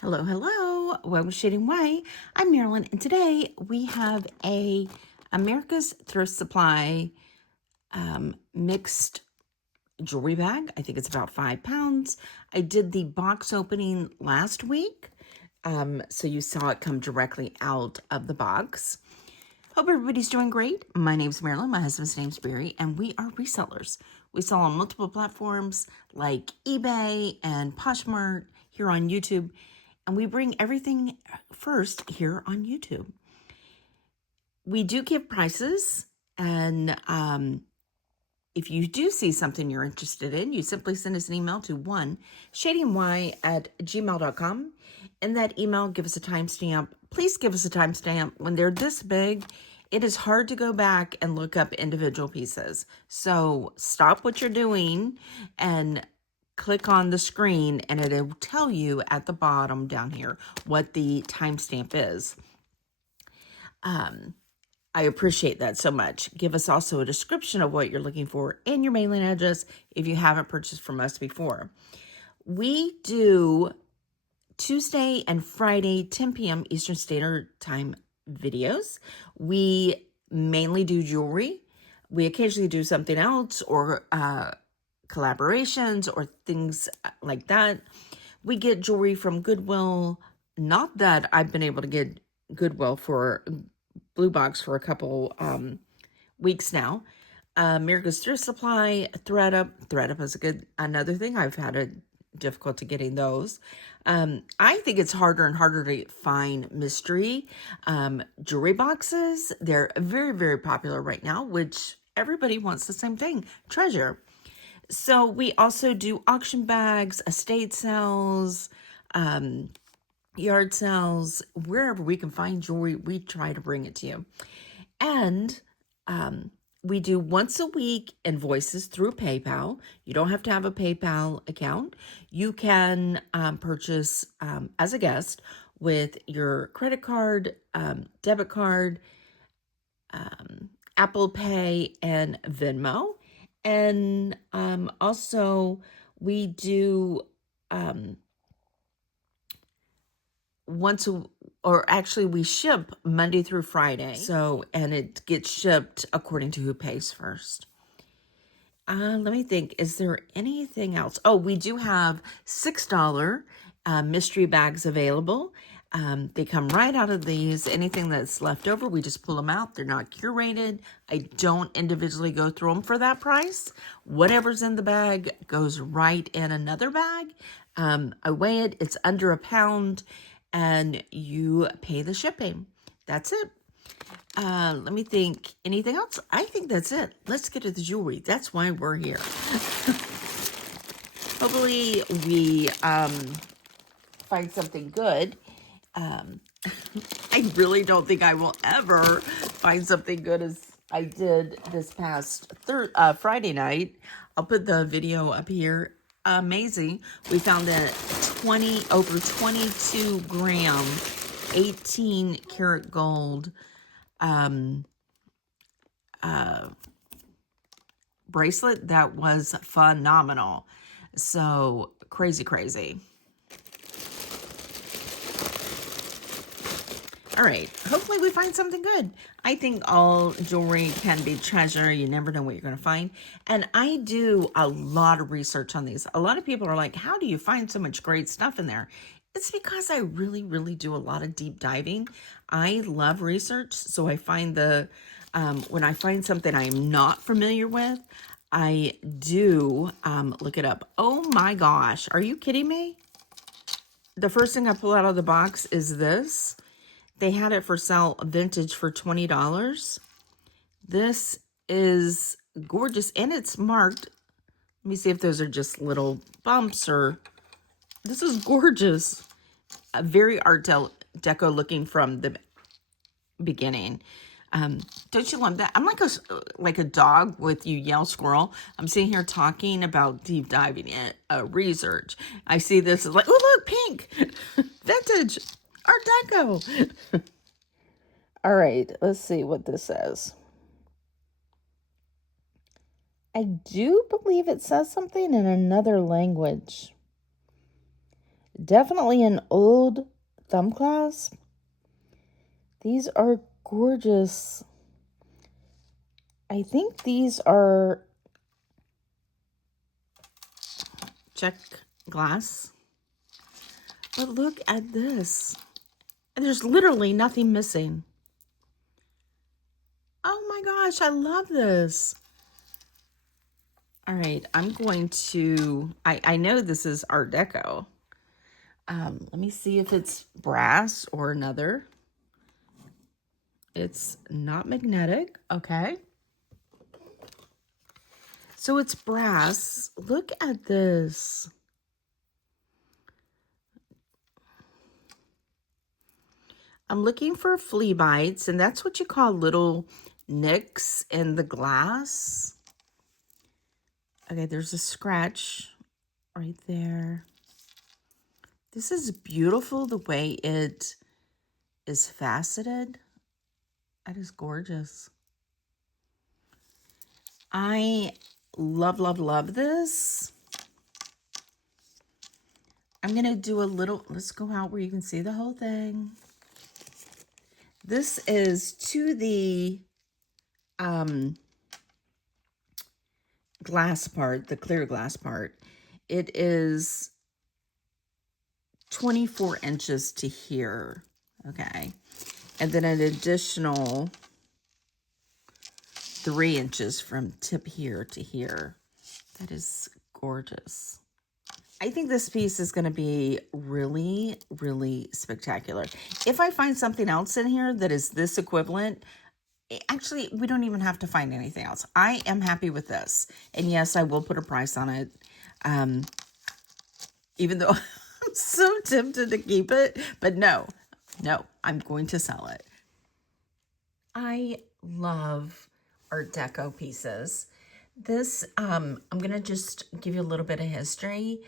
Hello, hello. Welcome to Shading Way. I'm Marilyn, and today we have a America's Thrift Supply mixed jewelry bag. I think it's about 5 pounds. I did the box opening last week, so you saw it come directly out of the box. Hope everybody's doing great. My name's Marilyn. My husband's name's Barry, and we are resellers. We sell on multiple platforms like eBay and Poshmark here on YouTube, and we bring everything first here on YouTube. We do give prices, and if you do see something you're interested in, you simply send us an email to shadingwy@gmail.com. In that email, give us a timestamp. Please give us a timestamp. When they're this big, it is hard to go back and look up individual pieces. So stop what you're doing and click on the screen, and it'll tell you at the bottom down here what the timestamp is. I appreciate that so much. Give us also a description of what you're looking for and your mailing address if you haven't purchased from us before. We do Tuesday and Friday, 10 p.m. Eastern Standard Time videos. We mainly do jewelry. We occasionally do something else or collaborations or things like that. We get jewelry from Goodwill. Not that I've been able to get Goodwill for Blue Box for a couple weeks now. America's Thrift Supply, ThredUp is another thing. I've had a difficulty getting those. I think it's harder and harder to find mystery jewelry boxes. They're very, very popular right now, which everybody wants the same thing, treasure. So we also do auction bags, estate sales, yard sales, wherever we can find jewelry, we try to bring it to you. And we do once a week invoices through PayPal. You don't have to have a PayPal account. You can purchase as a guest with your credit card, debit card, Apple Pay, and Venmo. And also we do we ship Monday through Friday. So, and it gets shipped according to who pays first. Let me think. Is there anything else? Oh, we do have $6 mystery bags available. They come right out of these. Anything that's left over, we just pull them out. They're not curated. I don't individually go through them for that price. Whatever's in the bag goes right in another bag. I weigh it. It's under a pound, and you pay the shipping. That's it. Let me think. Anything else? I think that's it. Let's get to the jewelry. That's why we're here. Hopefully we find something good. I really don't think I will ever find something good as I did this past Friday night. I'll put the video up here. Amazing. We found a over 22 gram, 18 karat gold bracelet that was phenomenal. So crazy. All right, hopefully we find something good. I think all jewelry can be treasure. You never know what you're going to find. And I do a lot of research on these. A lot of people are like, how do you find so much great stuff in there? It's because I really, really do a lot of deep diving. I love research, so I find when I find something I'm not familiar with, I do look it up. Oh my gosh, are you kidding me? The first thing I pull out of the box is this. They had it for sale vintage for $20. This is gorgeous, and it's marked. Let me see if those are just little bumps or... This is gorgeous. Very Art Deco looking from the beginning. Don't you love that? I'm like a dog with you yell squirrel. I'm sitting here talking about deep diving in research. I see this as like, oh look, pink, vintage, Art Deco. All right, let's see what this says. I do believe it says something in another language. Definitely an old thumb clasp. These are gorgeous. I think these are Czech glass. But look at this. And there's literally nothing missing. Oh my gosh, I love this. All right, I'm going to, I know this is Art Deco. Let me see if it's brass or another. It's not magnetic, okay. So it's brass. Look at this. I'm looking for flea bites, and that's what you call little nicks in the glass. Okay, there's a scratch right there. This is beautiful, the way it is faceted. That is gorgeous. I love, love, love this. I'm going to do a little, let's go out where you can see the whole thing. This is to the glass part, the clear glass part. It is 24 inches to here, okay? And then an additional 3 inches from tip here to here. That is gorgeous. I think this piece is going to be really, really spectacular. If I find something else in here that is this equivalent, actually, we don't even have to find anything else. I am happy with this. And yes, I will put a price on it. Even though I'm so tempted to keep it. But no, I'm going to sell it. I love Art Deco pieces. This, I'm going to just give you a little bit of history.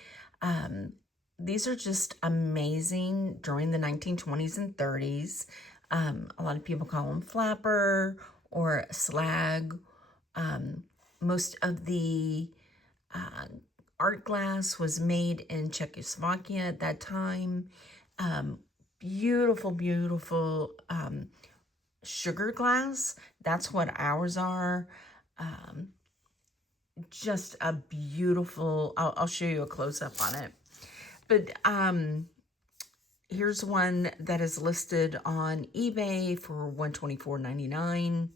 These are just amazing during the 1920s and 30s. A lot of people call them flapper or slag. Most of the art glass was made in Czechoslovakia at that time. Beautiful, beautiful sugar glass. That's what ours are. Just a beautiful, I'll show you a close-up on it. But here's one that is listed on eBay for $124.99.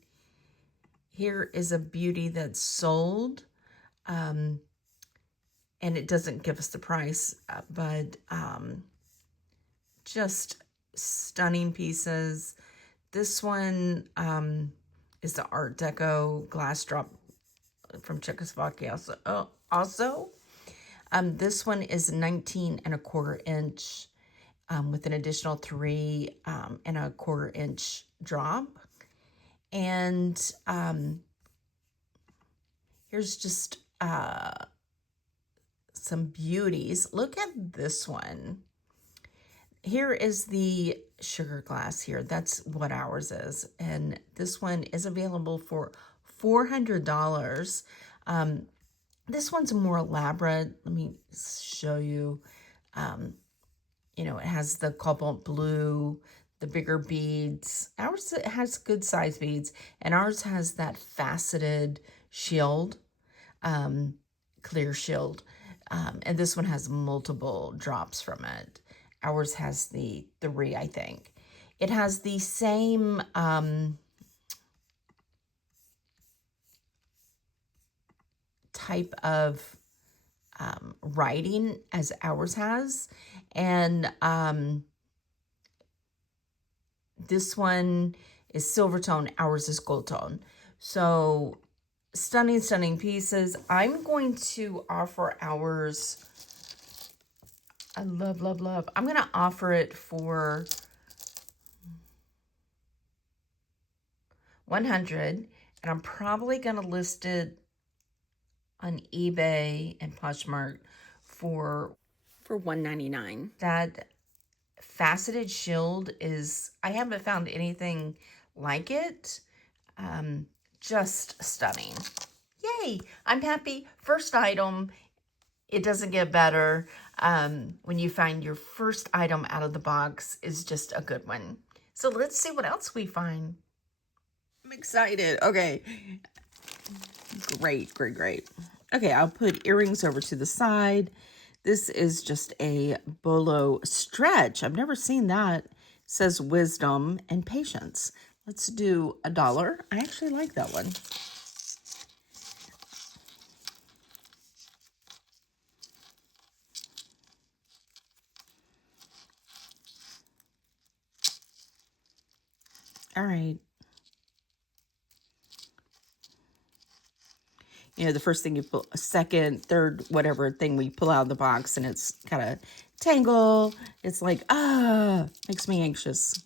Here is a beauty that's sold. And it doesn't give us the price, but just stunning pieces. This one is the Art Deco glass drop from Czechoslovakia. Also, this one is 19¼ inch with an additional 3¼ inch drop. And here's just some beauties. Look at this one. Here is the sugar glass here. That's what ours is. And this one is available for $400. This one's more elaborate. Let me show you. You know, it has the cobalt blue, the bigger beads. Ours has good size beads, and ours has that faceted shield, clear shield. And this one has multiple drops from it. Ours has the 3, I think. It has the same type of writing as ours has. And this one is silver tone. Ours is gold tone. So stunning, stunning pieces. I'm going to offer ours. I love, love, love. I'm going to offer it for $100, and I'm probably going to list it on eBay and Poshmark for $199. That faceted shield is, I haven't found anything like it. Just stunning. Yay! I'm happy. First item. It doesn't get better. when you find your first item out of the box is just a good one. So let's see what else we find. I'm excited. Okay. Great, great, great. Okay, I'll put earrings over to the side. This is just a bolo stretch. I've never seen that. It says wisdom and patience. Let's do $1. I actually like that one. All right. You know, the first thing you pull, second, third, whatever thing we pull out of the box, and it's kind of tangle. It's like, makes me anxious.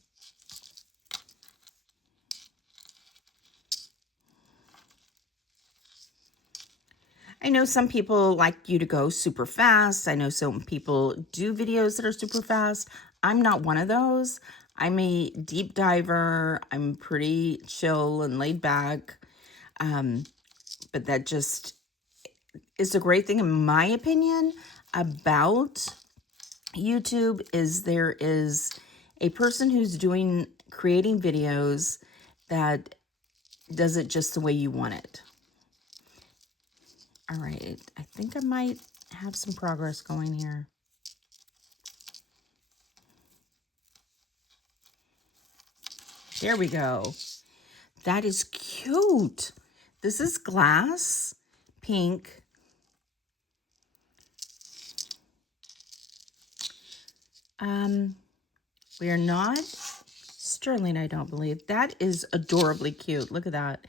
I know some people like you to go super fast. I know some people do videos that are super fast. I'm not one of those. I'm a deep diver. I'm pretty chill and laid back. But that just is a great thing, in my opinion, about YouTube, is there is a person who's creating videos that does it just the way you want it. All right, I think I might have some progress going here. There we go. That is cute. This is glass, pink. We are not sterling, I don't believe. That is adorably cute. Look at that.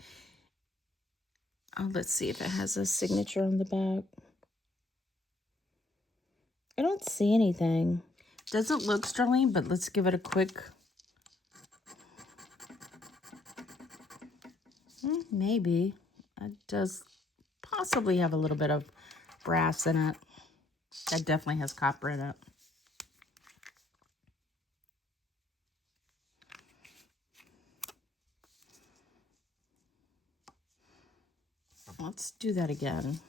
Oh, let's see if it has a signature on the back. I don't see anything. Doesn't look sterling, but let's give it a quick... maybe. It does possibly have a little bit of brass in it. That definitely has copper in it. Let's do that again.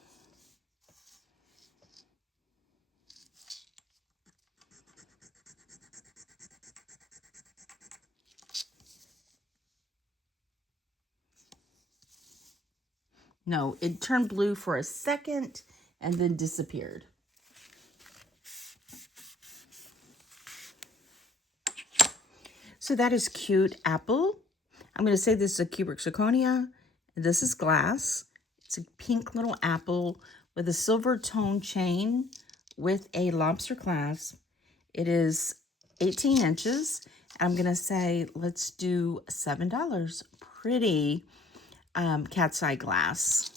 No, it turned blue for a second and then disappeared. So that is cute apple. I'm going to say this is a cubic zirconia. This is glass. It's a pink little apple with a silver tone chain with a lobster clasp. It is 18 inches. I'm going to say, let's do $7. Pretty cat's eye glass.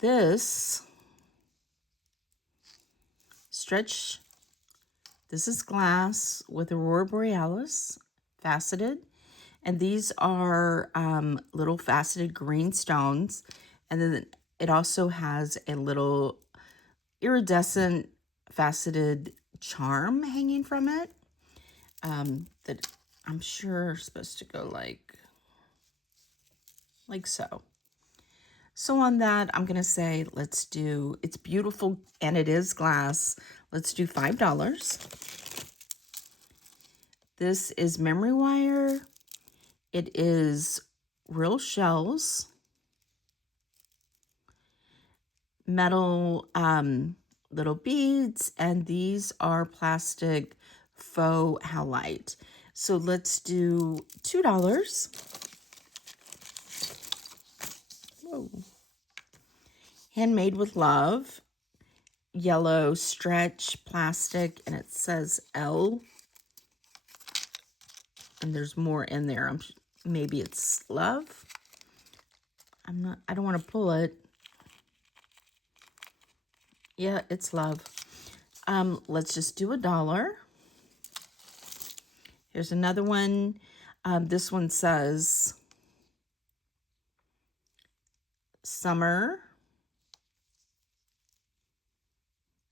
This stretch, this is glass with Aurora Borealis, faceted. And these are little faceted green stones. And then it also has a little iridescent faceted charm hanging from it. That I'm sure is supposed to go like so. So on that, I'm going to say, let's do, it's beautiful and it is glass. Let's do $5. This is memory wire. It is real shells, metal little beads, and these are plastic faux halite. So let's do $2. Whoa. Handmade with love, yellow stretch plastic, and it says L. And there's more in there. Maybe it's love. I don't want to pull it. Yeah, it's love. Let's just do $1. Here's another one. This one says summer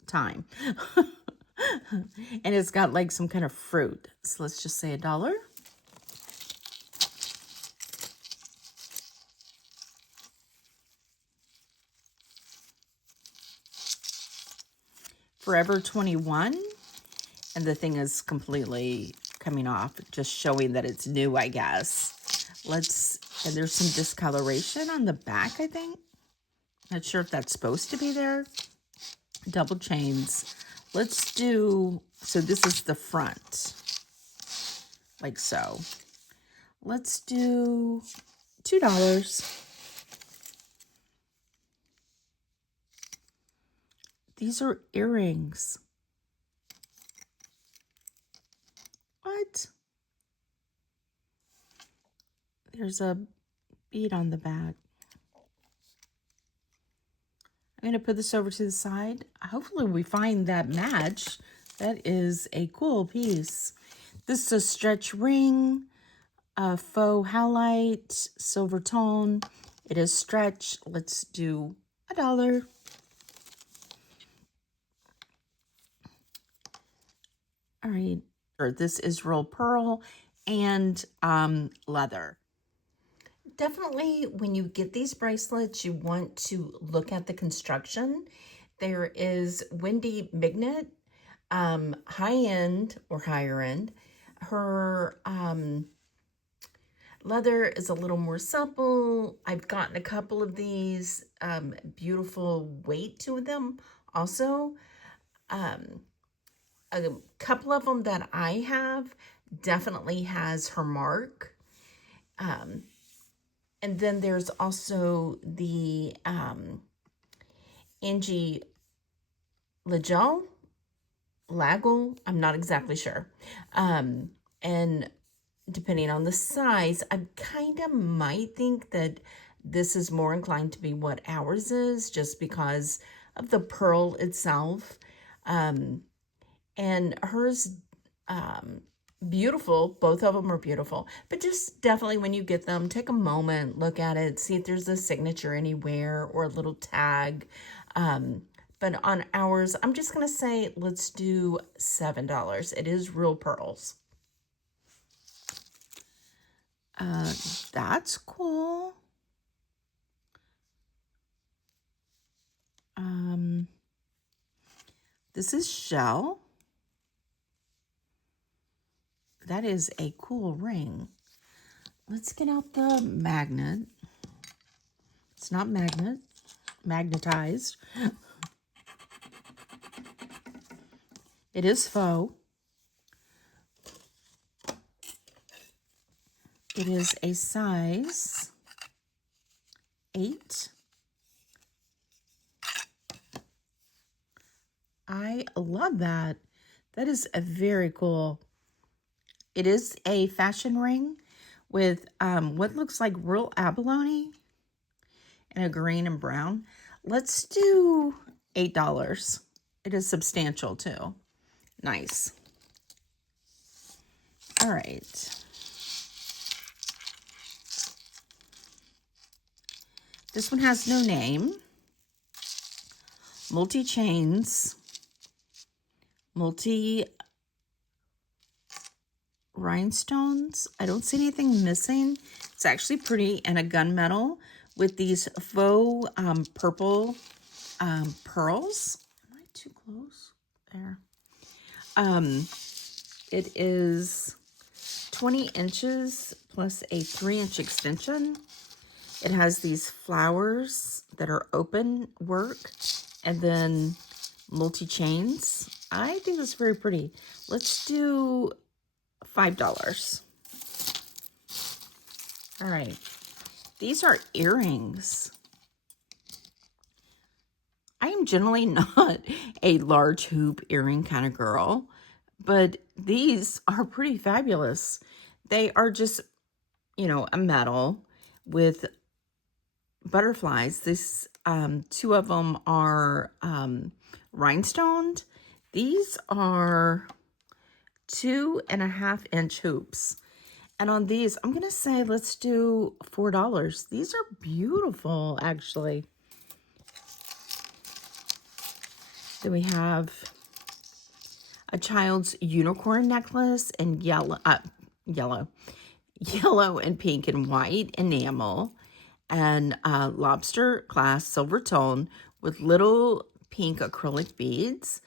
time. And it's got like some kind of fruit. So let's just say $1. Forever 21. And the thing is completely coming off, just showing that it's new, I guess. And there's some discoloration on the back, I think. Not sure if that's supposed to be there. Double chains. Let's do, so this is the front. Like so. Let's do $2. These are earrings. What? There's a bead on the back. I'm going to put this over to the side. Hopefully we find that match. That is a cool piece. This is a stretch ring, a faux halite, silver tone. It is stretch. Let's do $1. All right. This is real pearl and leather. Definitely when you get these bracelets, you want to look at the construction. There is Wendy Mignet, high-end or higher end. Her leather is a little more supple. I've gotten a couple of these, beautiful weight to them also. A couple of them that I have definitely has her mark. And then there's also the Angie Lagel, I'm not exactly sure. And depending on the size, I kind of might think that this is more inclined to be what ours is, just because of the pearl itself. And hers, beautiful. Both of them are beautiful. But just definitely when you get them, take a moment, look at it, see if there's a signature anywhere or a little tag. But on ours, I'm just going to say, let's do $7. It is real pearls. That's cool. This is shell. That is a cool ring. Let's get out the magnet. It's not magnetized. It is faux. It is a size 8. I love that. That is a very cool. It is a fashion ring with what looks like real abalone and a green and brown. Let's do $8. It is substantial too. Nice. All right. This one has no name. Multi-chains. Rhinestones. I don't see anything missing. It's actually pretty, and a gunmetal with these faux purple pearls. Am I too close? There. It is 20 inches plus a 3-inch extension. It has these flowers that are open work and then multi-chains. I think that's very pretty. Let's do $5. All right. These are earrings. I am generally not a large hoop earring kind of girl, but these are pretty fabulous. They are just, a metal with butterflies. This, 2 of them are rhinestoned. These are 2.5-inch hoops. And on these, I'm going to say, let's do $4. These are beautiful, actually. Then we have a child's unicorn necklace in yellow and pink and white enamel, and lobster glass silver tone with little pink acrylic beads.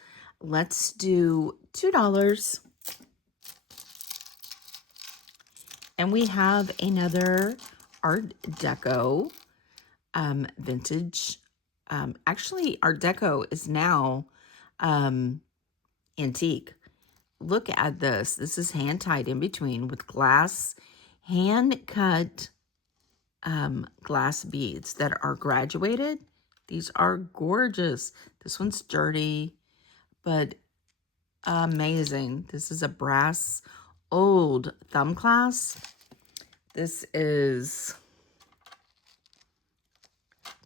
let's do $2. And we have another Art Deco vintage. Actually, Art Deco is now antique. Look at this. This is hand tied in between with glass, hand cut glass beads that are graduated. These are gorgeous. This one's dirty, but amazing. This is a brass old thumb clasp. This is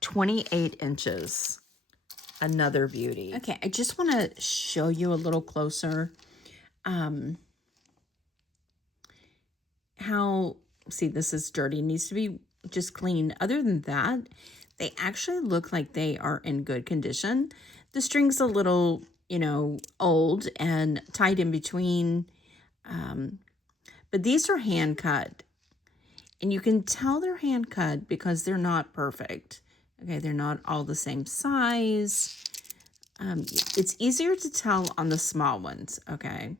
28 inches. Another beauty. Okay, I just want to show you a little closer how, see, this is dirty. It needs to be just clean. Other than that, they actually look like they are in good condition. The string's a little, you know, old and tied in between, but these are hand cut. And you can tell they're hand cut because they're not perfect. Okay, they're not all the same size. It's easier to tell on the small ones, okay?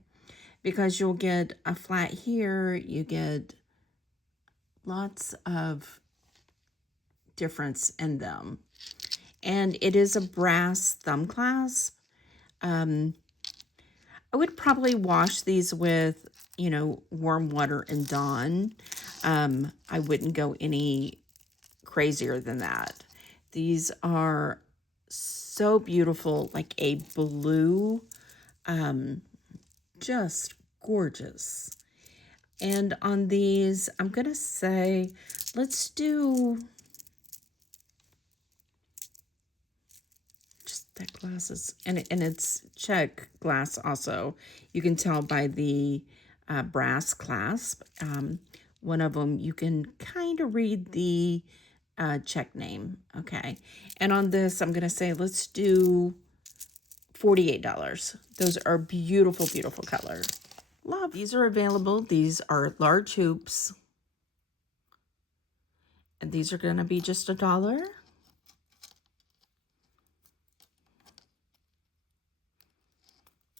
Because you'll get a flat here, you get lots of difference in them. And it is a brass thumb clasp. I would probably wash these with, you know, warm water and Dawn. I wouldn't go any crazier than that. These are so beautiful, like a blue, just gorgeous. And on these, I'm going to say, let's do just that glasses. And it's Czech glass also. You can tell by the brass clasp. One of them, you can kind of read the Czech name. Okay. And on this, I'm going to say, let's do $48. Those are beautiful, beautiful color. Love. These are available. These are large hoops. And these are going to be just $1.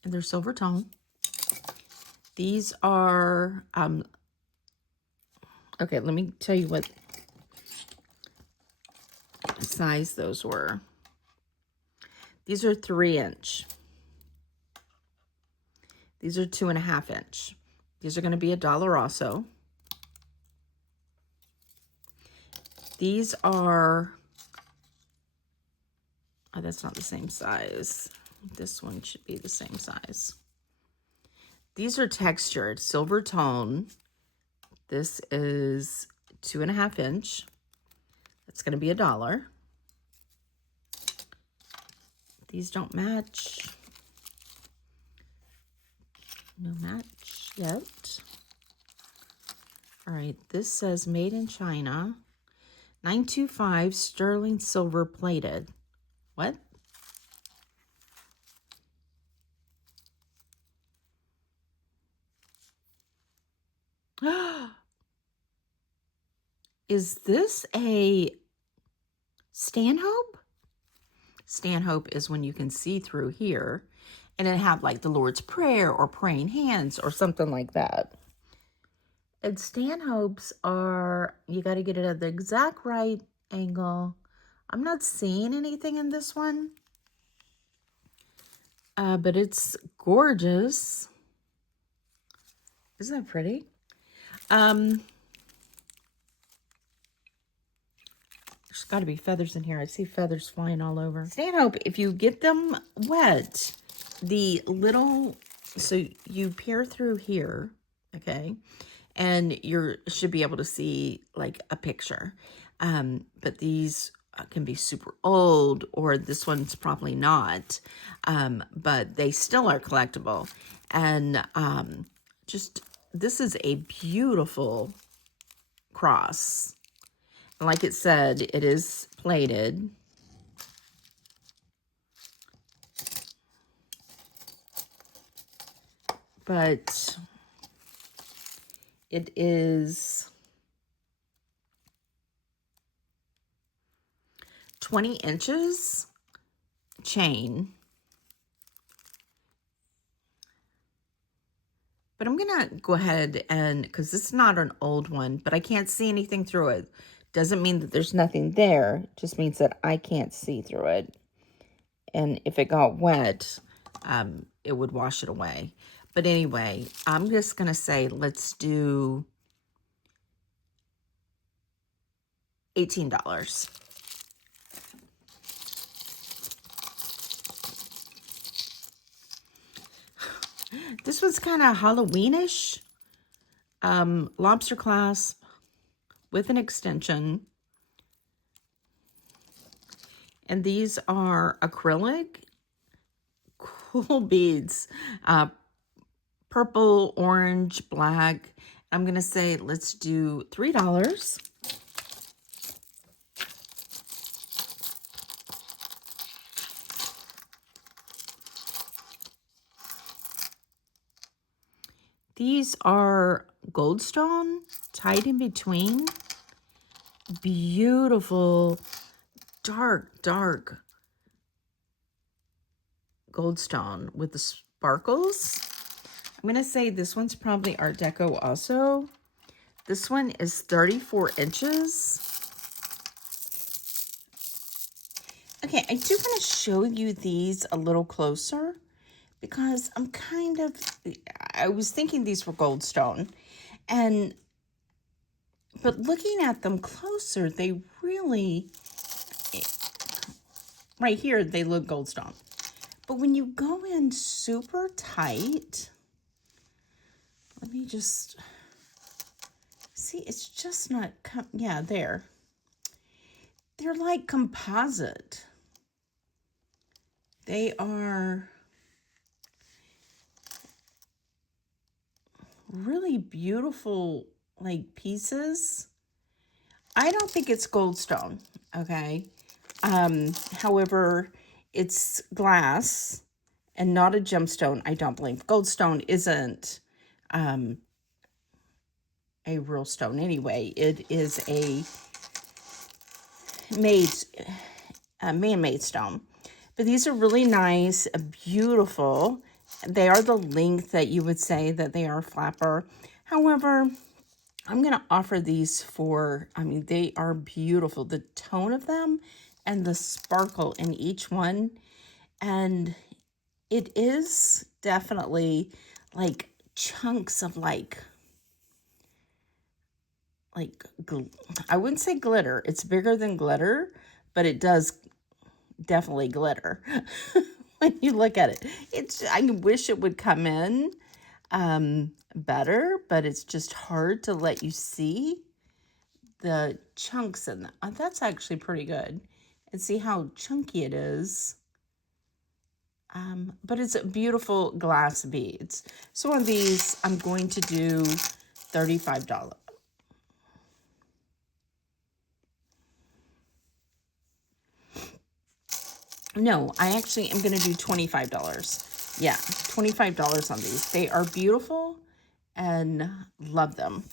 And they're silver tone. These are, okay, let me tell you what size those were. These are 3-inch. These are 2.5-inch. These are going to be $1 also. These are, oh, that's not the same size. This one should be the same size. These are textured, silver tone. This is 2.5-inch. It's going to be $1. These don't match. No match yet. All right, this says made in China. 925 sterling silver plated. What? Is this a Stanhope? Stanhope is when you can see through here and it have like the Lord's Prayer or praying hands or something like that. And Stanhopes are, you got to get it at the exact right angle. I'm not seeing anything in this one, but it's gorgeous. Isn't that pretty? There's got to be feathers in here. I see feathers flying all over. Stanhope, if you get them wet, the little, so you peer through here, okay, and you should be able to see like a picture. But these can be super old, or this one's probably not, but they still are collectible. And just, this is a beautiful cross. Like it said, it is plated. But it is 20 inches chain. But I'm going to go ahead and, because this is not an old one, but I can't see anything through it. Doesn't mean that there's nothing there. It just means that I can't see through it. And if it got wet, it would wash it away. But anyway, I'm just going to say, let's do $18. This one's kind of Halloweenish. Lobster clasp with an extension. And these are acrylic. Cool beads. Purple, orange, black. I'm going to say let's do $3. These are goldstone tied in between. Beautiful, dark goldstone with the sparkles. I'm going to say this one's probably Art Deco also. This one is 34 inches. Okay, I do want to show you these a little closer because I was thinking these were goldstone, but looking at them closer, they really, right here, they look goldstone. But when you go in super tight, let me just see, it's just not, yeah, there. They're like composite. They are really beautiful, like, pieces. I don't think it's goldstone, okay? However, it's glass and not a gemstone, I don't believe. Goldstone isn't a real stone anyway. It is a man-made stone. But these are really nice, beautiful. They are the length that you would say that they are flapper. However, I'm going to offer these for, I mean, they are beautiful. The tone of them and the sparkle in each one. And it is definitely like chunks of like I wouldn't say glitter. It's bigger than glitter, but it does definitely glitter when you look at it. I wish it would come in better, but it's just hard to let you see the chunks in that. That's actually pretty good. And see how chunky it is. But it's beautiful glass beads. So on these, I'm going to do $35. No, I actually am going to do $25. Yeah, $25 on these. They are beautiful and love them.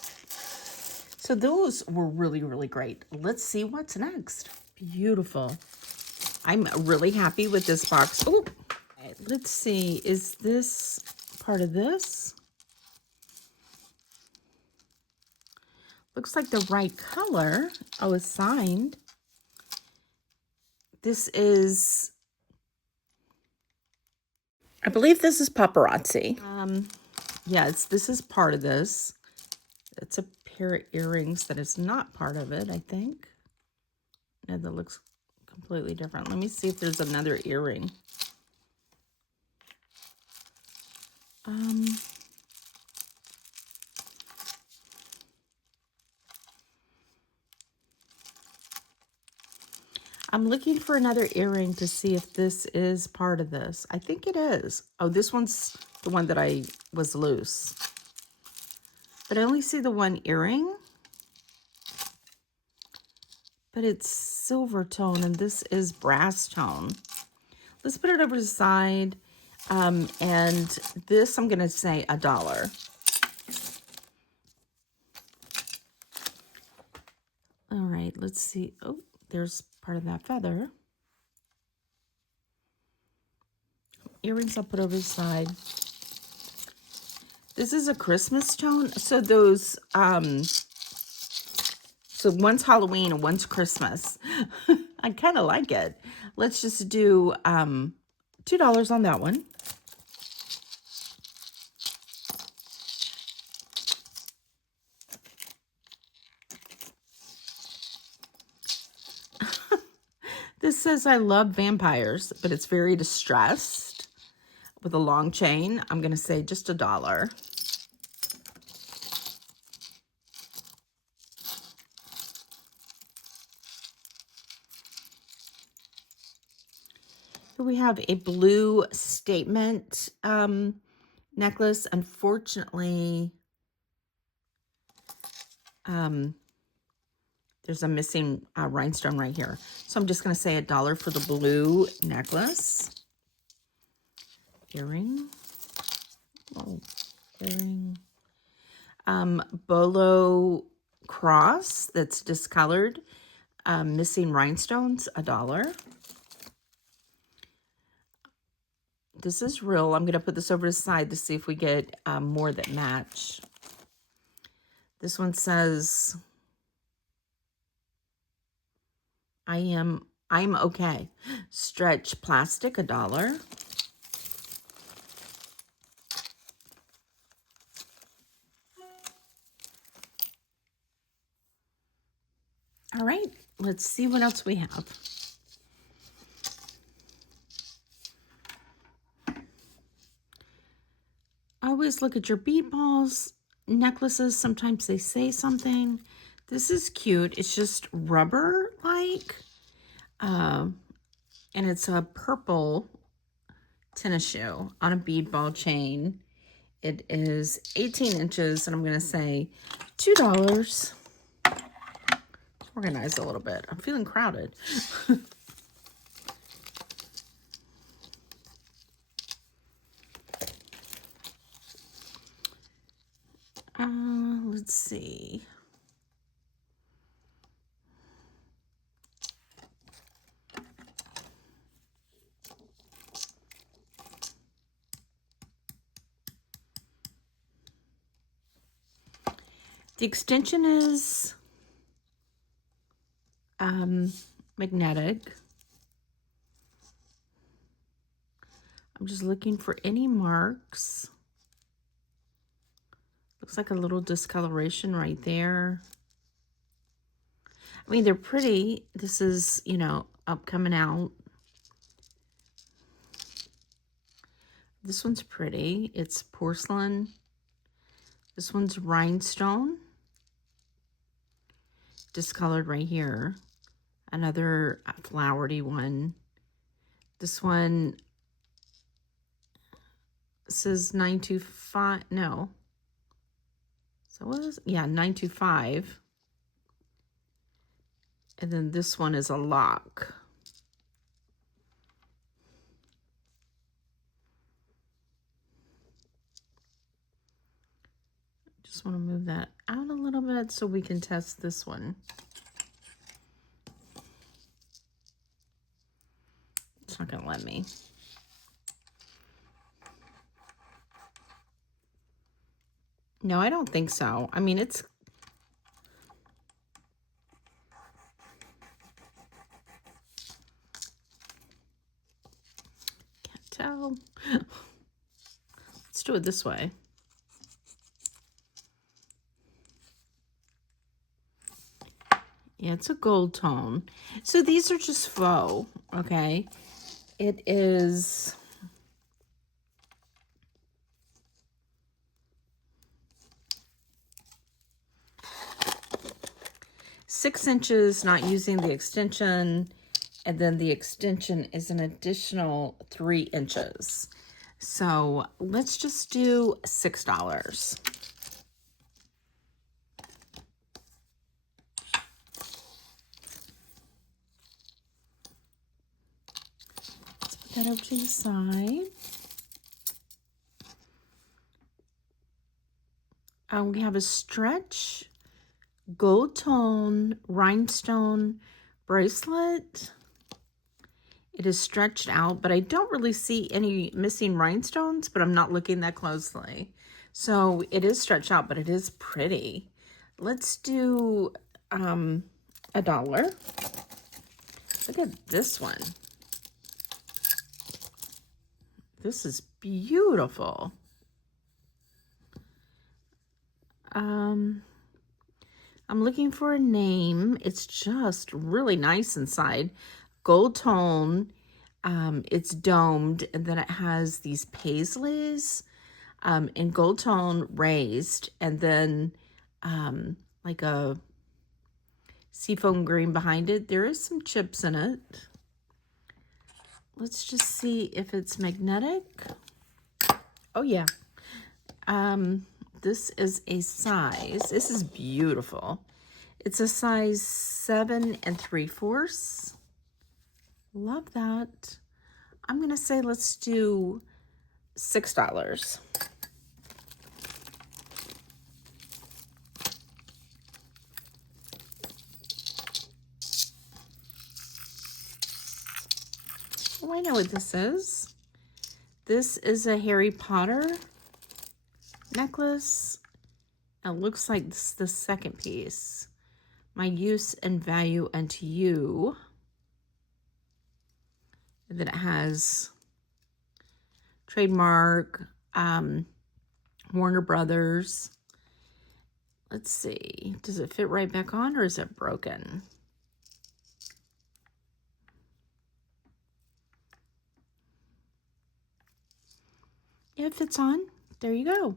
So those were really, really great. Let's see what's next. Beautiful. I'm really happy with this box. Oh, let's see. Is this part of this? Looks like the right color. Oh, it's signed. This is, I believe this is paparazzi. Yeah, this is part of this. It's a pair of earrings that is not part of it, I think. No, that looks completely different. Let me see if there's another earring. I'm looking for another earring to see if this is part of this. I think it is. Oh, this one's the one that I was loose. But I only see the one earring. But it's silver tone and this is brass tone. Let's put it over to the side. And this, I'm going to say $1. All right, let's see. Oh, there's part of that feather. Earrings I'll put over the side. This is a Christmas stone. So those, so one's Halloween and one's Christmas. I kind of like it. Let's just do $2 on that one. This says I love vampires, but it's very distressed with a long chain. I'm going to say just $1. Here we have a blue statement necklace. Unfortunately, there's a missing rhinestone right here. So I'm just going to say $1 for the blue necklace. Earring. Oh, earring. Bolo cross that's discolored. Missing rhinestones, $1. This is real. I'm going to put this over to the side to see if we get more that match. This one says, I'm okay. Stretch plastic, $1. All right, let's see what else we have. Always look at your bead balls, necklaces. Sometimes they say something. This is cute. It's just rubber-like. And it's a purple tennis shoe on a bead ball chain. It is 18 inches, and I'm going to say $2. Organize a little bit. I'm feeling crowded. Let's see. The extension is magnetic. I'm just looking for any marks. Looks like a little discoloration right there. I mean, they're pretty. This is, you know, up coming out. This one's pretty. It's porcelain. This one's rhinestone. Discolored right here. Another flowery one. This one says 925. No. So what is, yeah, 925. And then this one is a lock. Just want to move that out a little bit so we can test this one. It's not going to let me. No, I don't think so. I mean, it's... Can't tell. Let's do it this way. Yeah, it's a gold tone. So these are just faux, okay? It is... 6 inches, not using the extension, and then the extension is an additional 3 inches. So let's just do $6. Let's put that over to the side. We have a stretch gold tone rhinestone bracelet. It is stretched out, but I don't really see any missing rhinestones, but I'm not looking that closely. So it is stretched out, but it is pretty. Let's do $1. Look at this one. This is beautiful. I'm looking for a name. It's just really nice inside. Gold tone. It's domed, and then it has these paisleys in gold tone raised, and then like a seafoam green behind it. There is some chips in it. Let's just see if it's magnetic. Oh yeah. This is a size. This is beautiful. It's a size 7 3/4. Love that. I'm gonna say let's do $6. Oh, I know what this is. This is a Harry Potter necklace. It looks like this is the second piece. My use and value unto you. And then it has trademark, Warner Brothers. Let's see. Does it fit right back on, or is it broken? Yeah, it fits on. There you go.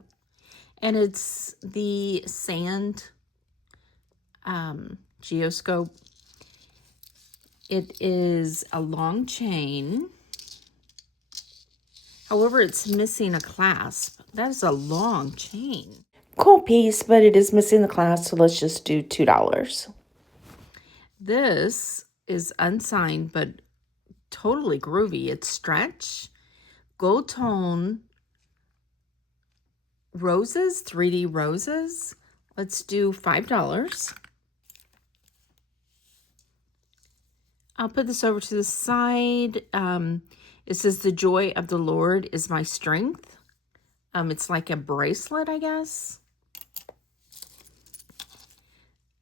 And it's the sand geoscope. It is a long chain. However, it's missing a clasp. That is a long chain. Cool piece, but it is missing the clasp, so let's just do $2. This is unsigned, but totally groovy. It's stretch, gold tone, roses, 3D roses. Let's do $5. I'll put this over to the side. It says, the joy of the Lord is my strength. It's like a bracelet, I guess.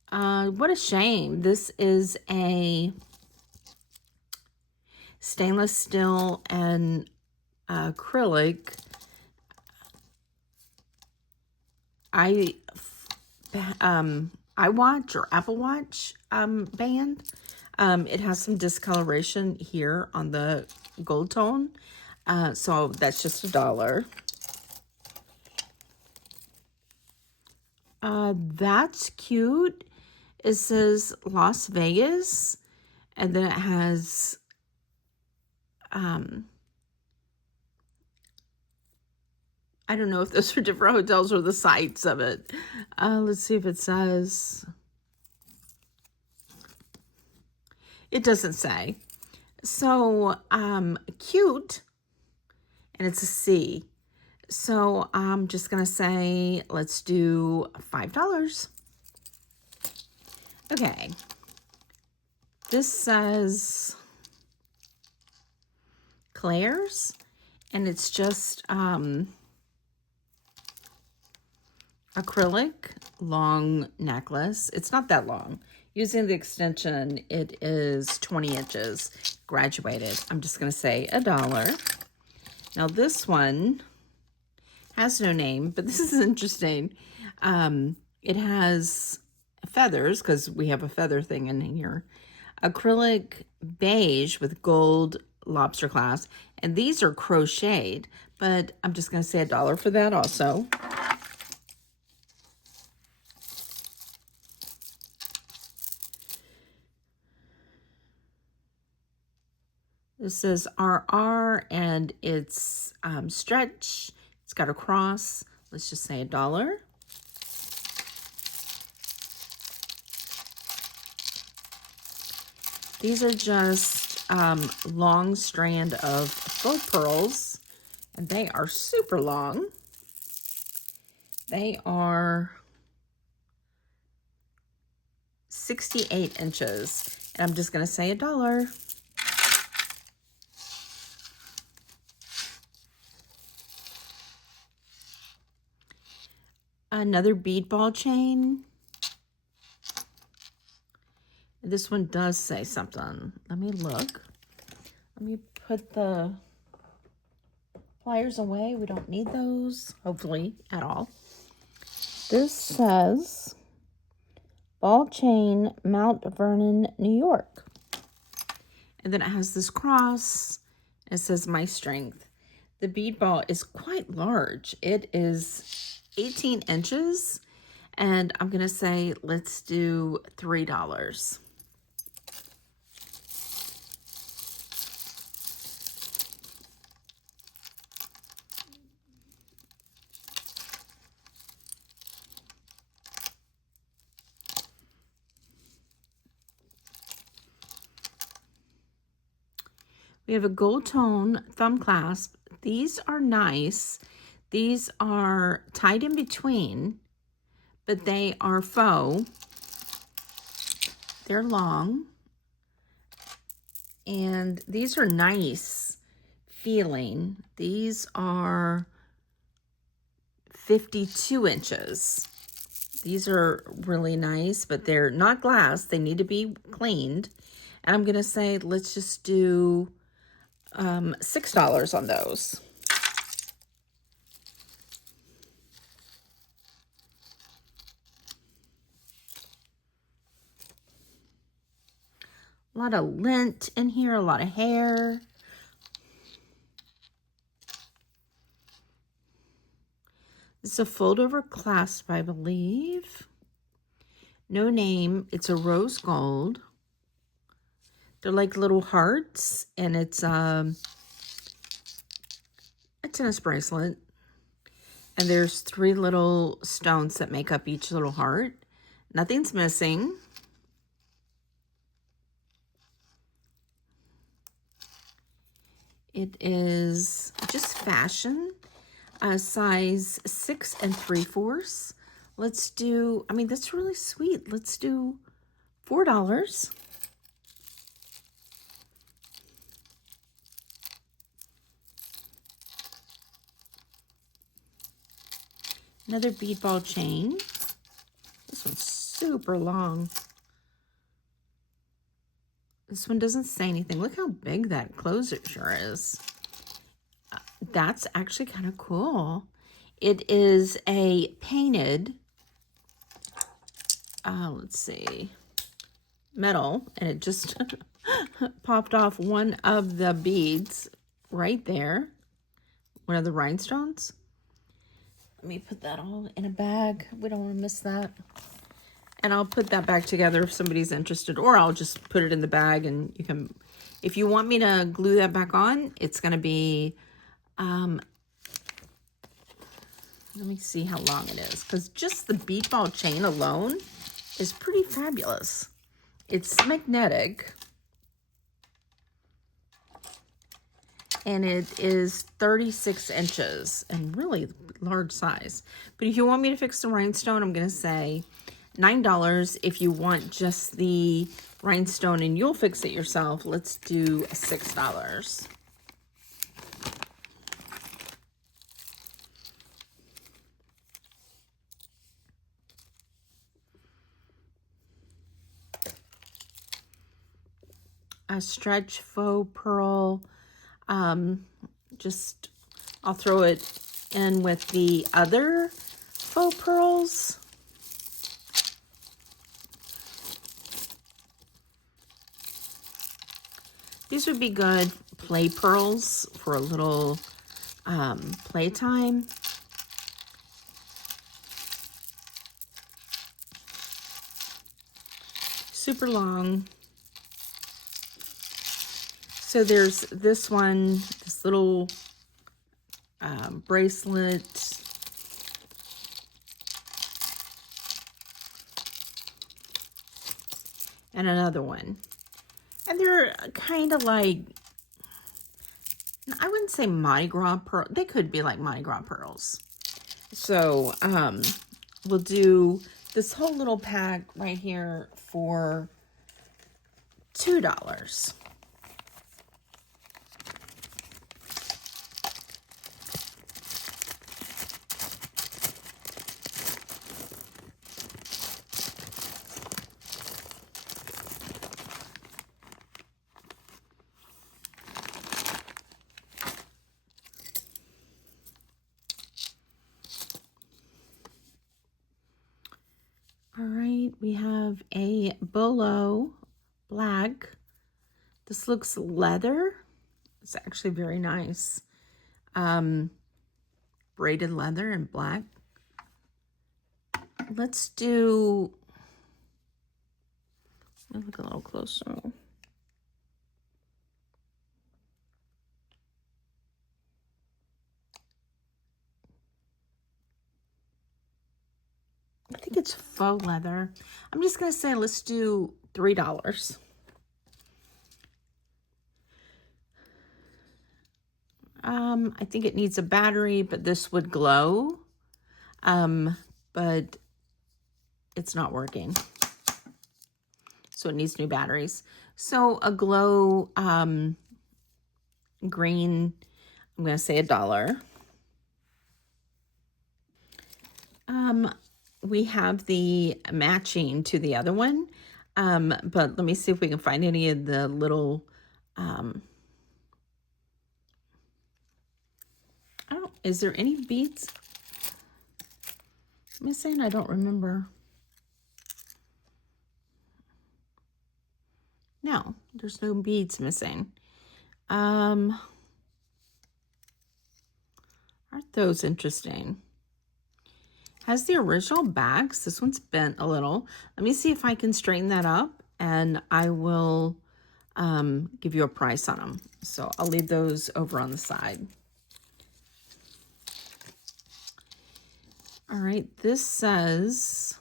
What a shame. This is a stainless steel and acrylic. iWatch or Apple Watch band. It has some discoloration here on the gold tone. So that's just $1. That's cute. It says Las Vegas, and then it has I don't know if those are different hotels or the sites of it. Let's see if it says. It doesn't say. So, cute, and it's a C. So I'm just going to say, let's do $5. Okay. This says Claire's, and it's just acrylic long necklace. It's not that long. Using the extension, it is 20 inches. Graduated. I'm just going to say $1. Now this one has no name, but this is interesting. It has feathers, because we have a feather thing in here. Acrylic beige with gold lobster clasp. And these are crocheted, but I'm just going to say $1 for that also. This says RR, and it's stretch. It's got a cross. Let's just say $1. These are just long strand of faux pearls, and they are super long. They are 68 inches, and I'm just going to say $1. Another bead ball chain. This one does say something. Let me look. Let me put the pliers away. We don't need those, hopefully, at all. This says ball chain, Mount Vernon, New York. And then it has this cross. It says my strength. The bead ball is quite large. It is 18 inches. And I'm going to say, let's do $3. We have a gold tone thumb clasp. These are nice. These are tied in between, but they are faux. They're long. And these are nice feeling. These are 52 inches. These are really nice, but they're not glass. They need to be cleaned. And I'm going to say, let's just do $6 on those. A lot of lint in here, a lot of hair. This is a fold-over clasp, I believe. No name. It's a rose gold. They're like little hearts, and it's a tennis bracelet. And there's 3 little stones that make up each little heart. Nothing's missing. It is just fashion, size 6 3/4. Let's do, I mean, that's really sweet. Let's do $4. Another bead ball chain. This one's super long. This one doesn't say anything. Look how big that closure is. That's actually kind of cool. It is a painted, let's see, metal, and it just popped off one of the beads right there. One of the rhinestones. Let me put that all in a bag. We don't want to miss that. And I'll put that back together if somebody's interested, or I'll just put it in the bag and you can, if you want me to glue that back on, it's going to be, let me see how long it is, because just the bead ball chain alone is pretty fabulous. It's magnetic. And it is 36 inches and really large size. But if you want me to fix the rhinestone, I'm going to say $9. If you want just the rhinestone and you'll fix it yourself, let's do $6. A stretch faux pearl. Just, I'll throw it in with the other faux pearls. These would be good play pearls for a little playtime. Super long. So there's this one, this little bracelet. And another one. And they're kind of like, I wouldn't say Mardi Gras pearl. They could be like Mardi Gras pearls. So we'll do this whole little pack right here for $2. we have a bolo black. This looks leather. It's actually very nice. Braided leather and black. Let's do, let me look a little closer. I think it's faux leather. I'm just going to say let's do $3. I think it needs a battery, but this would glow. But it's not working. So it needs new batteries. So a glow green, I'm going to say $1. We have the matching to the other one. But let me see if we can find any of the little, is there any beads missing? I don't remember. No, there's no beads missing. Aren't those interesting? Has the original bags. This one's bent a little. Let me see if I can straighten that up, and I will give you a price on them. So I'll leave those over on the side. All right, this says,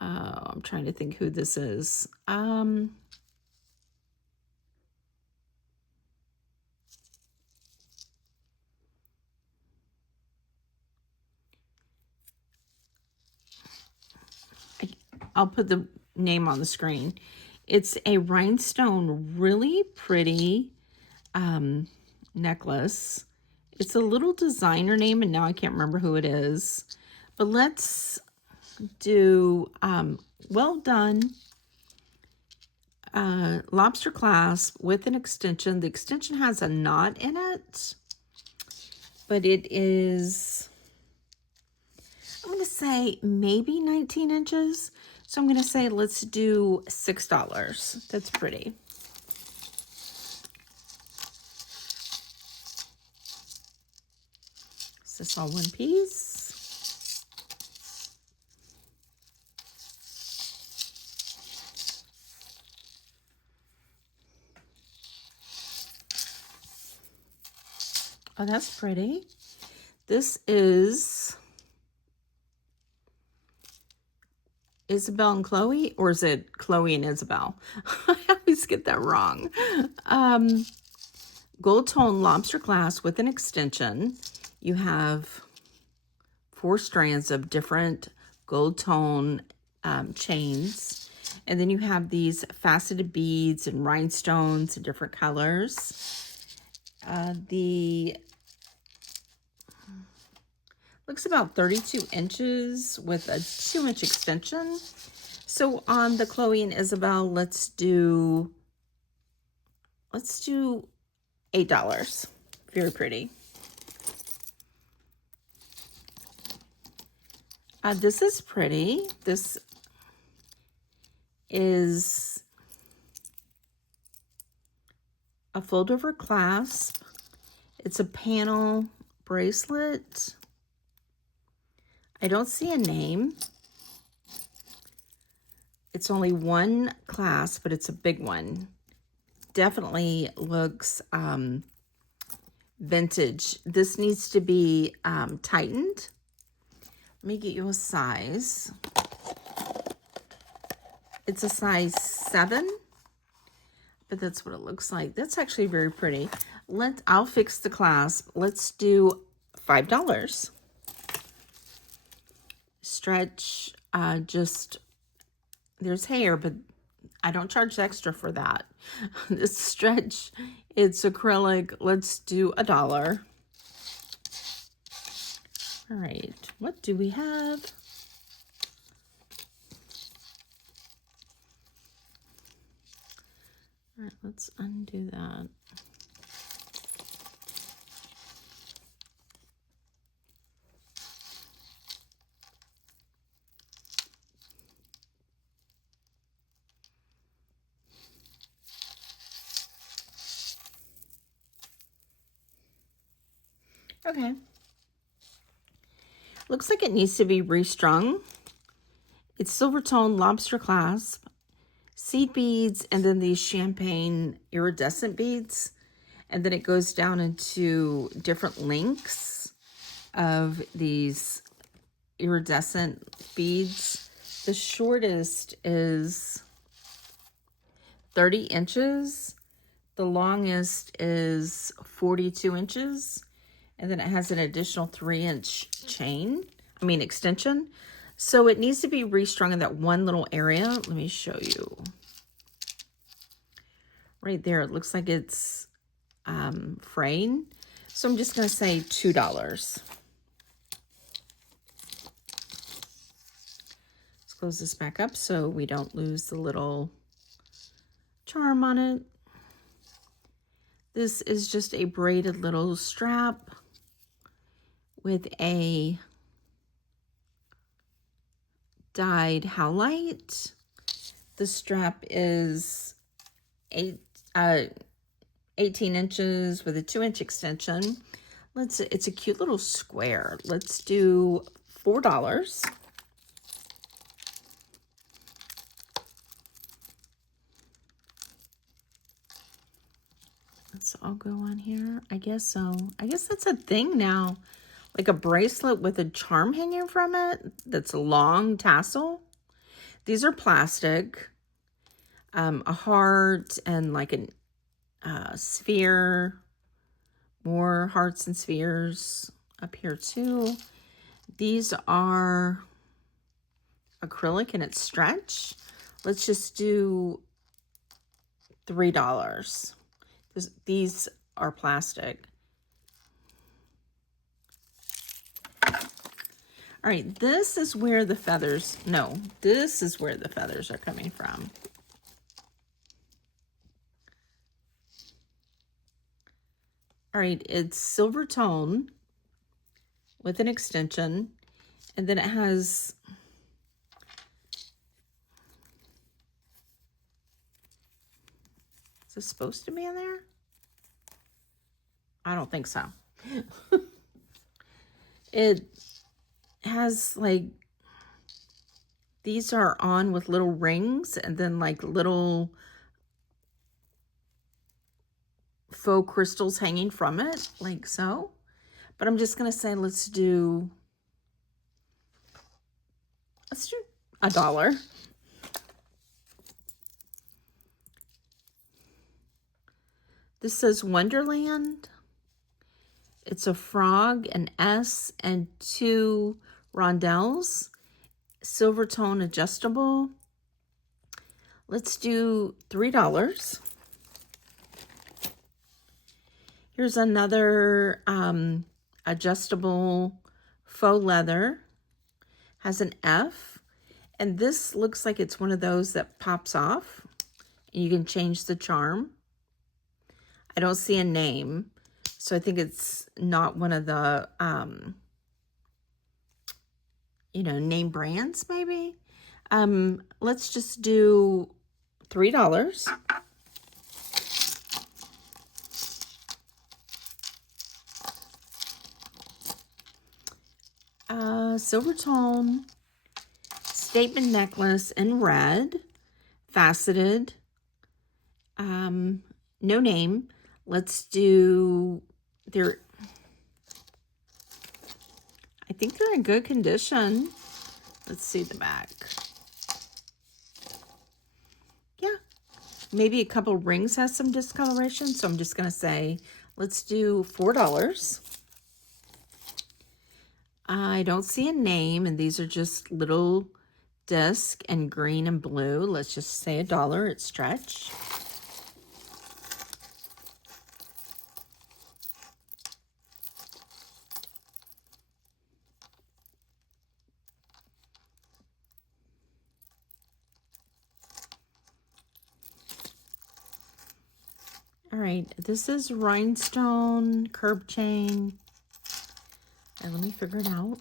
I'm trying to think who this is. I'll put the name on the screen. It's a rhinestone, really pretty necklace. It's a little designer name, and now I can't remember who it is. But let's do well done lobster clasp with an extension. The extension has a knot in it, but it is, I'm going to say maybe 19 inches. So I'm going to say let's do $6. That's pretty. Is this all one piece? Oh, that's pretty. This is Isabel and Chloe, or is it Chloe and Isabel? I always get that wrong. Gold tone lobster clasp with an extension. You have 4 strands of different gold tone chains. And then you have these faceted beads and rhinestones in different colors. The looks about 32 inches with a 2-inch extension. So on the Chloe and Isabel, let's do $8. Very pretty. This is pretty. This is a fold over clasp. It's a panel bracelet. I don't see a name. It's only one clasp, but it's a big one. Definitely looks vintage. This needs to be tightened. Let me get you a size. It's a size 7, but that's what it looks like. That's actually very pretty. I'll fix the clasp. Let's do $5. Stretch, just, there's hair, but I don't charge extra for that. This stretch, it's acrylic. Let's do $1. All right, what do we have? All right, let's undo that. Okay. Looks like it needs to be restrung. It's silver tone lobster clasp, seed beads, and then these champagne iridescent beads. And then it goes down into different lengths of these iridescent beads. The shortest is 30 inches. The longest is 42 inches. And then it has an additional 3-inch extension. So it needs to be restrung in that one little area. Let me show you. Right there, it looks like it's frayed. So I'm just going to say $2. Let's close this back up so we don't lose the little charm on it. This is just a braided little strap with a dyed howlite. The strap is 18 inches with a 2-inch extension. It's a cute little square. Let's do $4. Let's all go on here. I guess so. I guess that's a thing now. Like a bracelet with a charm hanging from it that's a long tassel. These are plastic. A heart and like a sphere. More hearts and spheres up here too. These are acrylic and it's stretch. Let's just do $3. These are plastic. All right, this is where the feathers, no, this is where the feathers are coming from. All right, it's silver tone with an extension, and then it has is this supposed to be in there? I don't think so. It has like, these are on with little rings and then like little faux crystals hanging from it, like so. But I'm just gonna say let's do $1. This says Wonderland. It's a frog, an S, and 2 rondelles. Silver tone adjustable. Let's do $3. Here's another adjustable faux leather. Has an F. And this looks like it's one of those that pops off. And you can change the charm. I don't see a name. So I think it's not one of the, name brands maybe. Let's just do $3. Silver tone statement necklace in red, faceted, no name. Let's do, I think they're in good condition. Let's see the back. Yeah, maybe a couple rings has some discoloration, so I'm just gonna say, let's do $4. I don't see a name, and these are just little disc and green and blue. Let's just say $1. It's stretch. All right, this is rhinestone curb chain. And let me figure it out.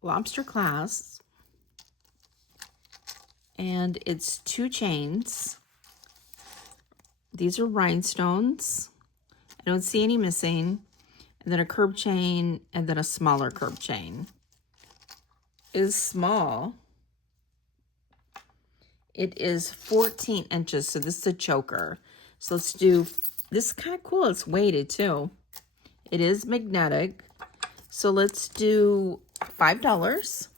Lobster clasp. And it's 2 chains. These are rhinestones. I don't see any missing. And then a curb chain, and then a smaller curb chain. It is small. It is 14 inches, so this is a choker. So let's do, this is kind of cool. It's weighted too. It is magnetic. So let's do $5.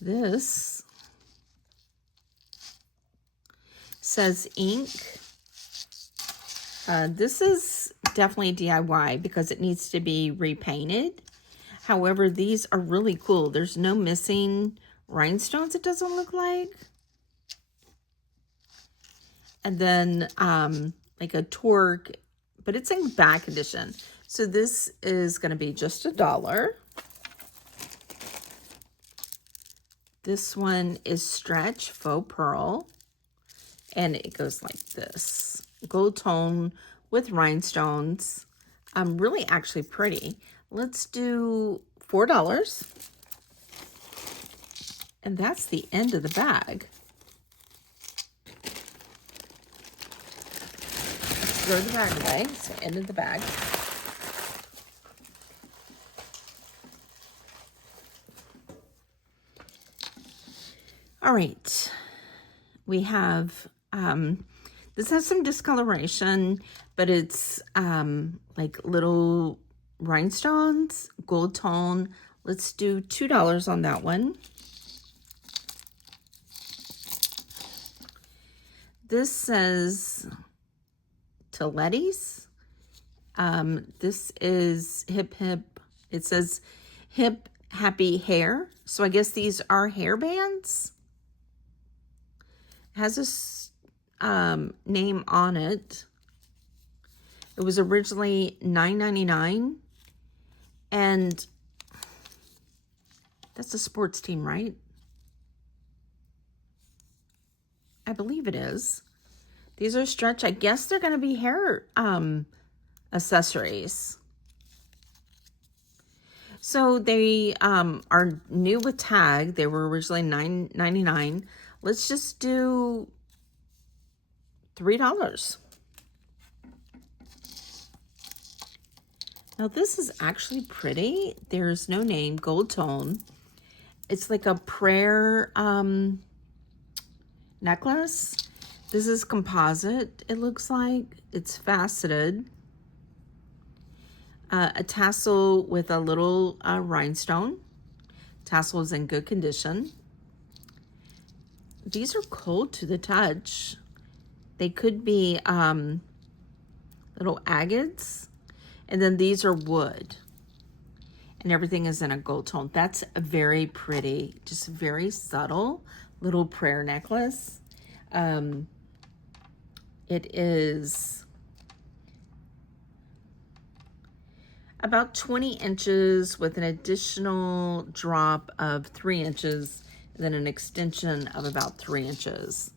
This says ink. This is definitely DIY because it needs to be repainted. However, these are really cool. There's no missing rhinestones, it doesn't look like. And then like a torque, but it's in bad condition. So this is going to be just $1. This one is stretch faux pearl, and it goes like this. Gold tone with rhinestones. Really actually pretty. Let's do $4. And that's the end of the bag. Let's throw the bag away. So end of the bag. All right. We have, this has some discoloration, but it's like little rhinestones, gold tone. Let's do $2 on that one. This says Toletti's. This is hip hip. It says hip happy hair. So I guess these are hair bands. It has a name on it. It was originally $9.99, and that's a sports team, right? I believe it is. These are stretch. I guess they're going to be hair accessories. So they are new with tag. They were originally $9.99. Let's just do $3. Now this is actually pretty. There's no name, gold tone. It's like a prayer necklace. This is composite, it looks like. It's faceted. A tassel with a little rhinestone. Tassel is in good condition. These are cold to the touch. They could be little agates. And then these are wood. And everything is in a gold tone. That's very pretty. Just very subtle little prayer necklace. It is about 20 inches with an additional drop of 3 inches, and then an extension of about 3 inches.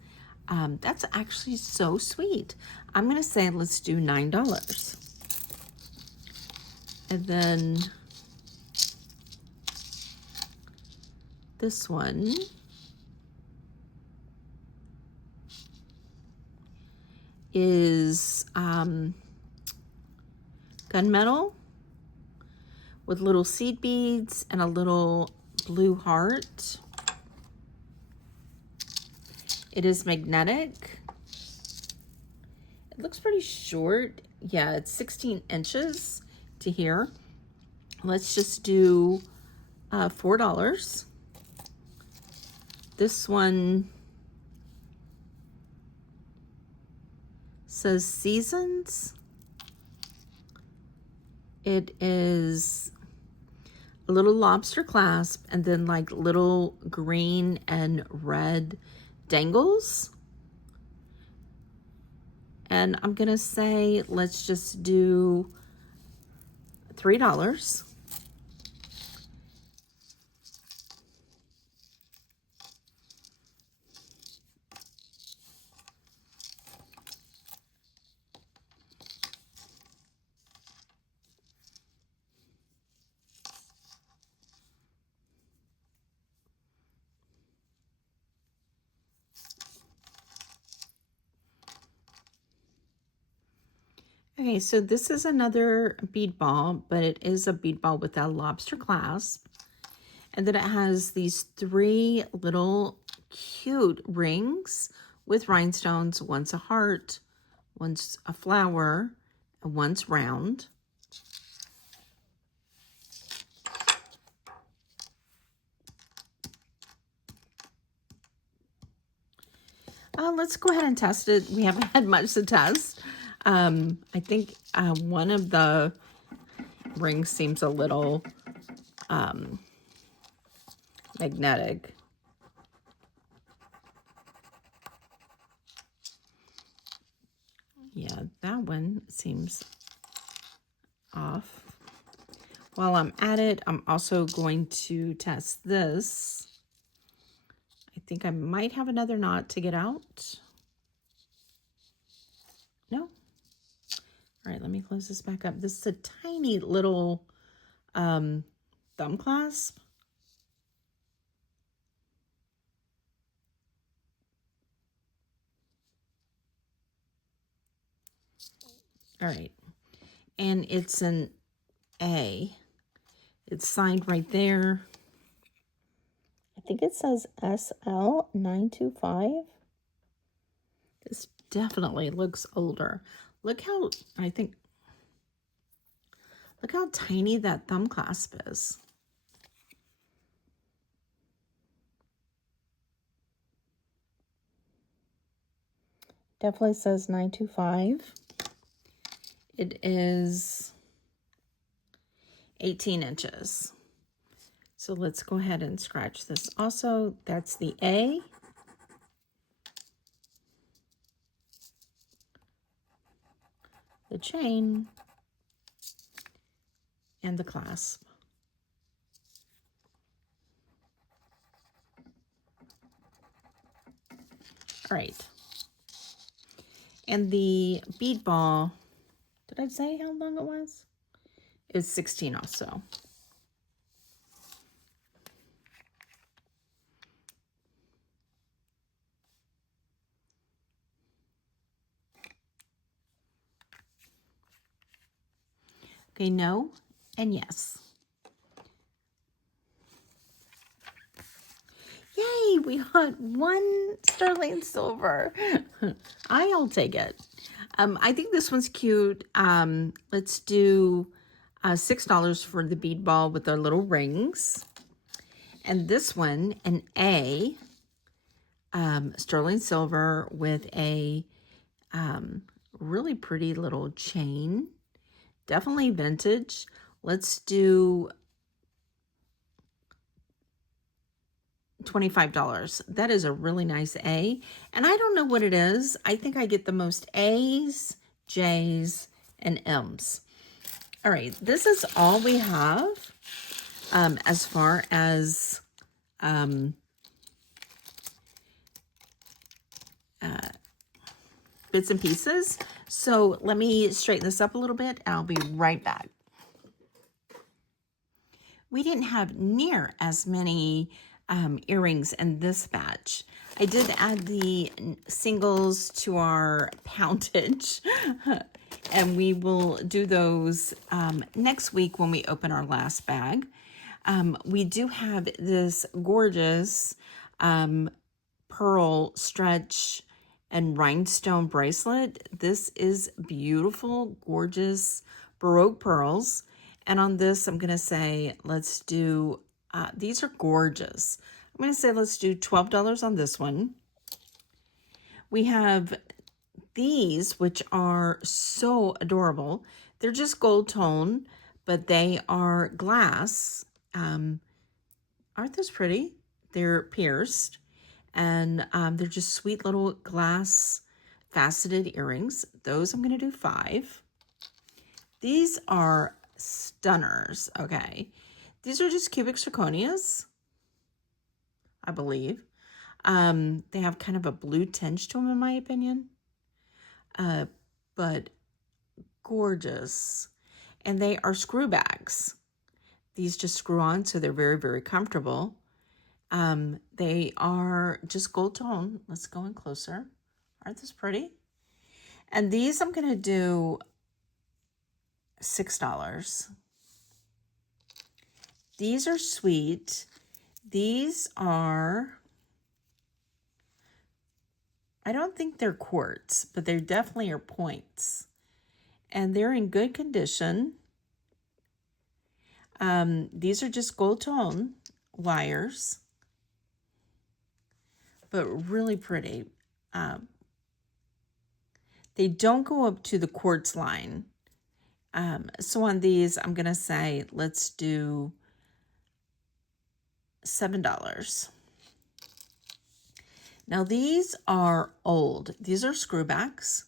That's actually so sweet. I'm going to say let's do $9. And then this one is gunmetal with little seed beads and a little blue heart. It is magnetic. It looks pretty short. Yeah, it's 16 inches to here. Let's just do $4. This one says Seasons. It is a little lobster clasp and then like little green and red dangles. And I'm gonna say let's just do $3. Okay, so this is another bead ball, but it is a bead ball with a lobster clasp. And then it has these 3 little cute rings with rhinestones. One's a heart, one's a flower, and one's round. Let's go ahead and test it. We haven't had much to test. I think one of the rings seems a little magnetic. Yeah, that one seems off. While I'm at it, I'm also going to test this. I think I might have another knot to get out. No? All right, let me close this back up. This is a tiny little thumb clasp. All right, and it's an A. It's signed right there. I think it says SL925. This definitely looks older. Look how, look how tiny that thumb clasp is. Definitely says 925. It is 18 inches. So let's go ahead and scratch this also. That's the A. The chain. And the clasp. All right. And the bead ball, did I say how long it was? It's 16 also. Okay, no and yes. Yay, we got 1 sterling silver. I'll take it. I think this one's cute. Let's do $6 for the bead ball with our little rings. And this one, an A, sterling silver with a really pretty little chain. Definitely vintage. Let's do $25. That is a really nice A. And I don't know what it is. I think I get the most A's, J's, and M's. All right, this is all we have as far as bits and pieces. So let me straighten this up a little bit and I'll be right back. We didn't have near as many earrings in this batch. I did add the singles to our poundage and we will do those next week when we open our last bag. We do have this gorgeous pearl stretch and rhinestone bracelet. This is beautiful, gorgeous Baroque pearls. And on this, I'm going to say, let's do, these are gorgeous. I'm going to say, let's do $12 on this one. We have these, which are so adorable. They're just gold tone, but they are glass. Aren't those pretty? They're pierced. And they're just sweet little glass faceted earrings. Those I'm going to do 5. These are stunners, okay? These are just cubic zirconias, I believe. They have kind of a blue tinge to them, in my opinion. But gorgeous. And they are screw bags. These just screw on, so they're very, very comfortable. They are just gold tone. Let's go in closer. Aren't these pretty? And these I'm going to do $6. These are sweet. These are, I don't think they're quartz, but they definitely are points. And they're in good condition. These are just gold tone wires, but really pretty. They don't go up to the quartz line. So on these, I'm going to say, let's do $7. Now these are old. These are screwbacks.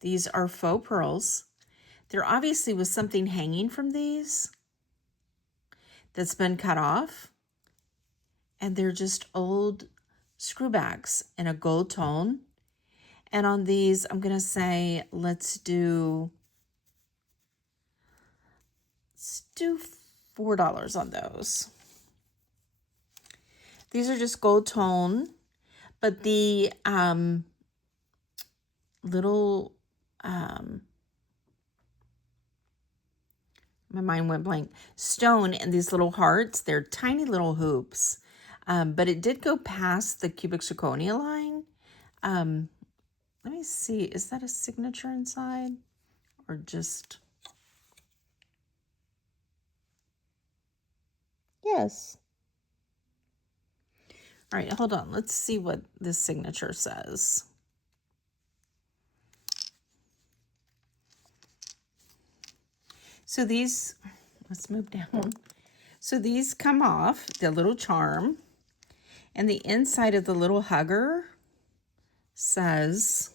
These are faux pearls. There obviously was something hanging from these that's been cut off. And they're just old screwbacks in a gold tone. And on these, I'm going to say, let's do $4 on those. These are just gold tone, but the little, my mind went blank, stone and these little hearts, they're tiny little hoops, but it did go past the cubic zirconia line. Let me see, is that a signature inside or just... Yes. All right, hold on. Let's see what this signature says. So these, let's move down. So these come off, the little charm, and the inside of the little hugger says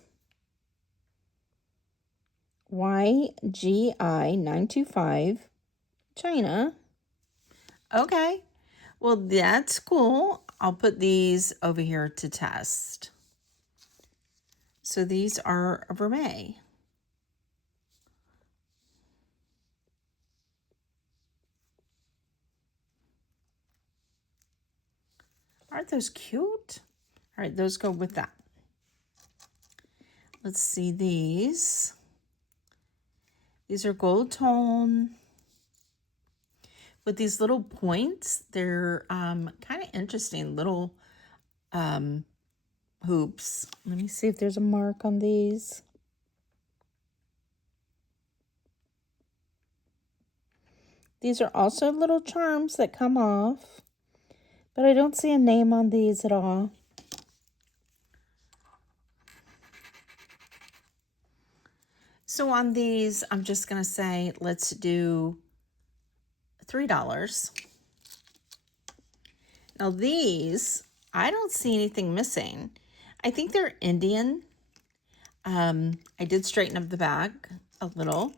YGI 925 China. Okay, well, that's cool. I'll put these over here to test. So these are a vermeil. Aren't those cute? All right, those go with that. Let's see these. These are gold tone with these little points. They're kind of interesting little hoops. Let me see if there's a mark on these. These are also little charms that come off, but I don't see a name on these at all. So on these, I'm just going to say, let's do $3. Now these, I don't see anything missing. I think they're Indian. I did straighten up the back a little.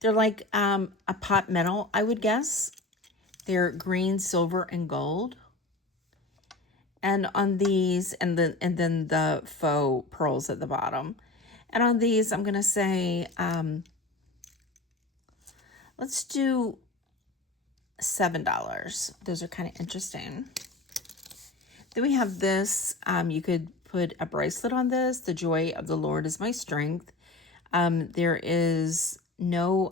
They're like a pot metal, I would guess. They're green, silver, and gold. And on these, and then the faux pearls at the bottom. And on these, I'm gonna say, let's do $7. Those are kind of interesting. Then we have this. You could put a bracelet on this. The joy of the Lord is my strength. There is no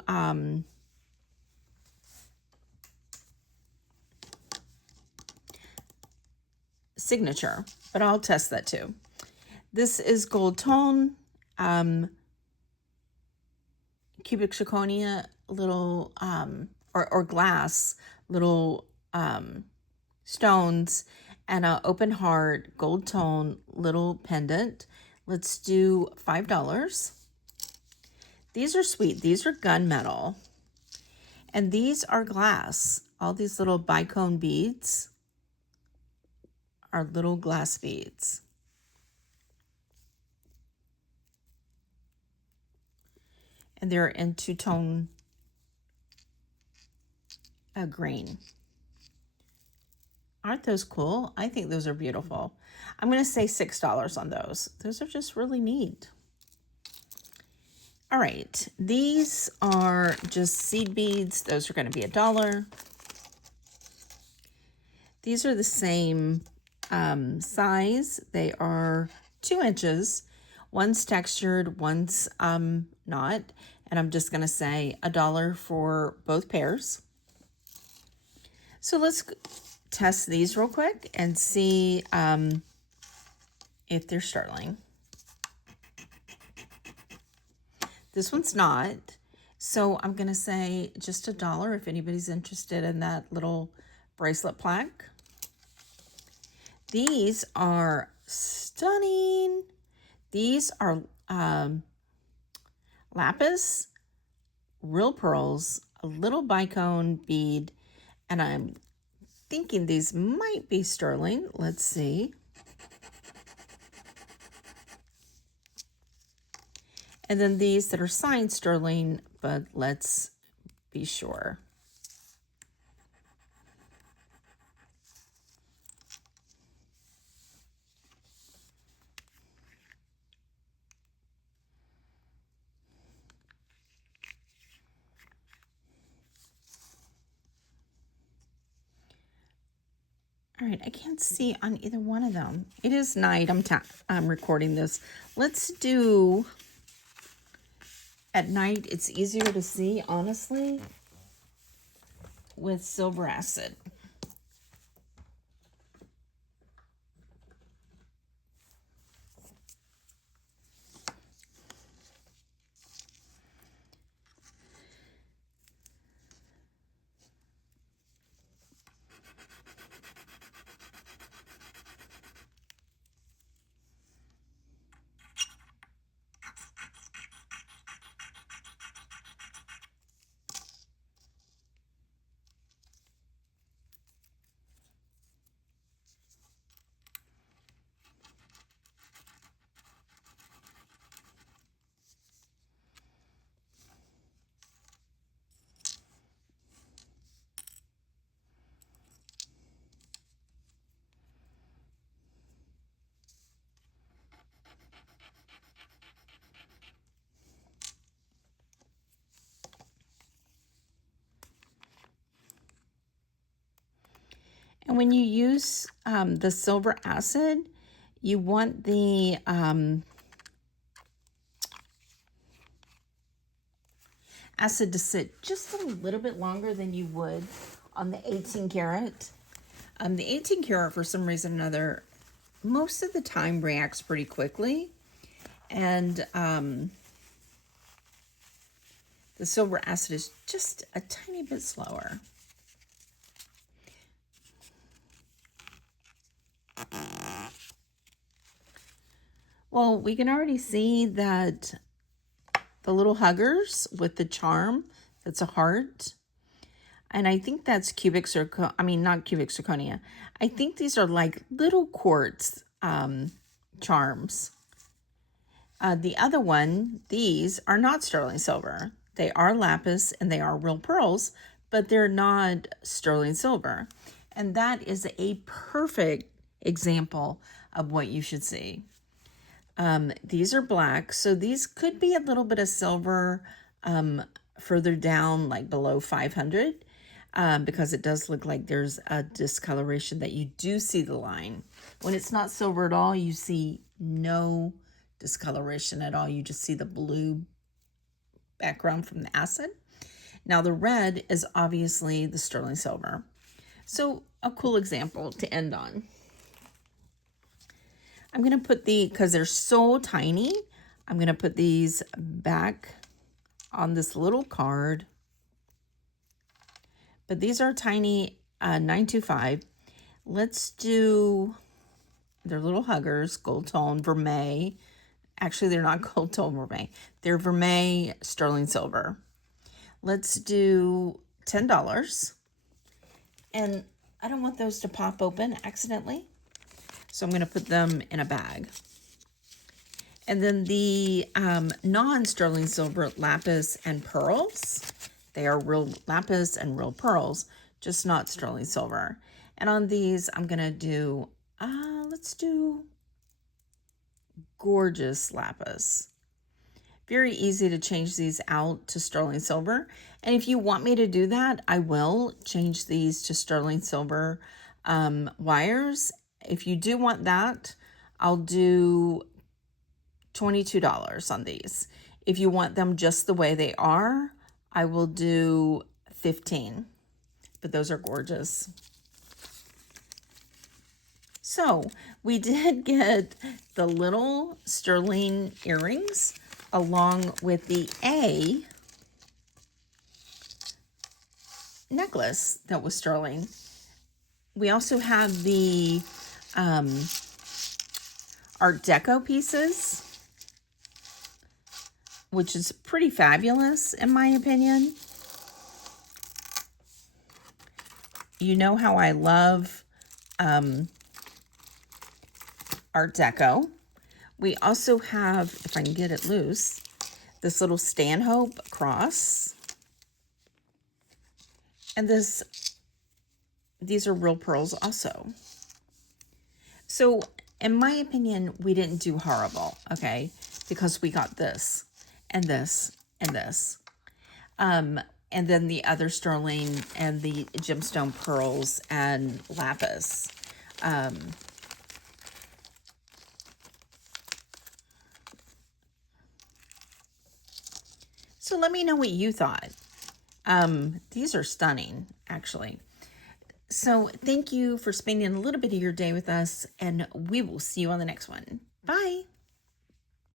signature, but I'll test that too. This is gold tone, cubic zirconia, little or glass, little stones, and an open heart, gold tone, little pendant. Let's do $5. These are sweet. These are gunmetal. And these are glass. All these little bicone beads are little glass beads. And they're in two-tone green. Aren't those cool? I think those are beautiful. I'm going to say $6 on those. Those are just really neat. All right, these are just seed beads. Those are going to be $1. These are the same size. They are 2 inches. One's textured, one's not. And I'm just going to say $1 for both pairs. So let's test these real quick and see if they're sterling. This one's not. So I'm going to say just $1 if anybody's interested in that little bracelet plaque. These are stunning. These are lapis, real pearls, a little bicone bead, and I'm thinking these might be sterling. Let's see. And then these that are signed sterling, but let's be sure. All right, I can't see on either one of them. It is night. I'm recording this. Let's do at night. It's easier to see, honestly, with silver acid. And when you use the silver acid, you want the acid to sit just a little bit longer than you would on the 18 karat. The 18 karat, for some reason or another, most of the time reacts pretty quickly. And the silver acid is just a tiny bit slower. Well, we can already see that the little huggers with the charm, that's a heart. And I think that's cubic not cubic zirconia. I think these are like little quartz charms. The other one, these are not sterling silver. They are lapis and they are real pearls, but they're not sterling silver. And that is a perfect example of what you should see. These are black, so these could be a little bit of silver further down, like below 500, because it does look like there's a discoloration that you do see the line. When it's not silver at all, you see no discoloration at all. You just see the blue background from the acid. Now the red is obviously the sterling silver. So a cool example to end on. I'm going to put because they're so tiny, I'm going to put these back on this little card. But these are tiny 925. Let's do their little huggers, gold tone, vermeil. Actually, they're not gold tone vermeil. They're vermeil sterling silver. Let's do $10. And I don't want those to pop open accidentally. So I'm going to put them in a bag. And then the non-sterling silver lapis and pearls. They are real lapis and real pearls, just not sterling silver. And on these, I'm going to do, let's do gorgeous lapis. Very easy to change these out to sterling silver. And if you want me to do that, I will change these to sterling silver wires. If you do want that, I'll do $22 on these. If you want them just the way they are, I will do 15. But those are gorgeous. So we did get the little sterling earrings along with the A necklace that was sterling. We also have the Art Deco pieces, which is pretty fabulous in my opinion. You know how I love Art Deco. We also have, if I can get it loose, this little Stanhope cross. And these are real pearls also. So in my opinion, we didn't do horrible, okay? Because we got this and this and this. And then the other sterling and the gemstone pearls and lapis. So let me know what you thought. These are stunning, actually. So thank you for spending a little bit of your day with us, and we will see you on the next one. Bye.